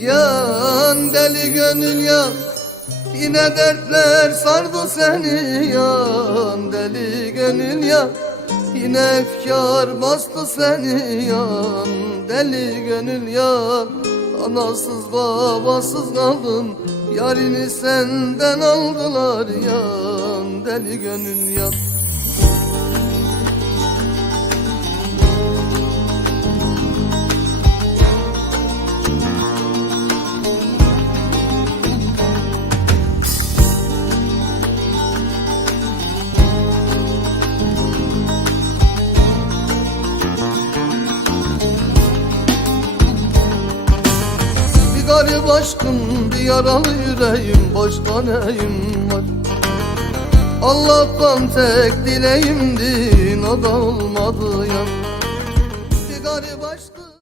Yan deli gönül yan Yine dertler sardı seni. Yan Deli gönül yan Yine efkar bastı seni. Yan Deli gönül yan Anasız babasız kaldın. Yarini senden aldılar yan Deli gönül yan garip aşkım, bir yaralı yüreğim Başka neyim var? Allah'tan tek dileğimdi O da olmadı ya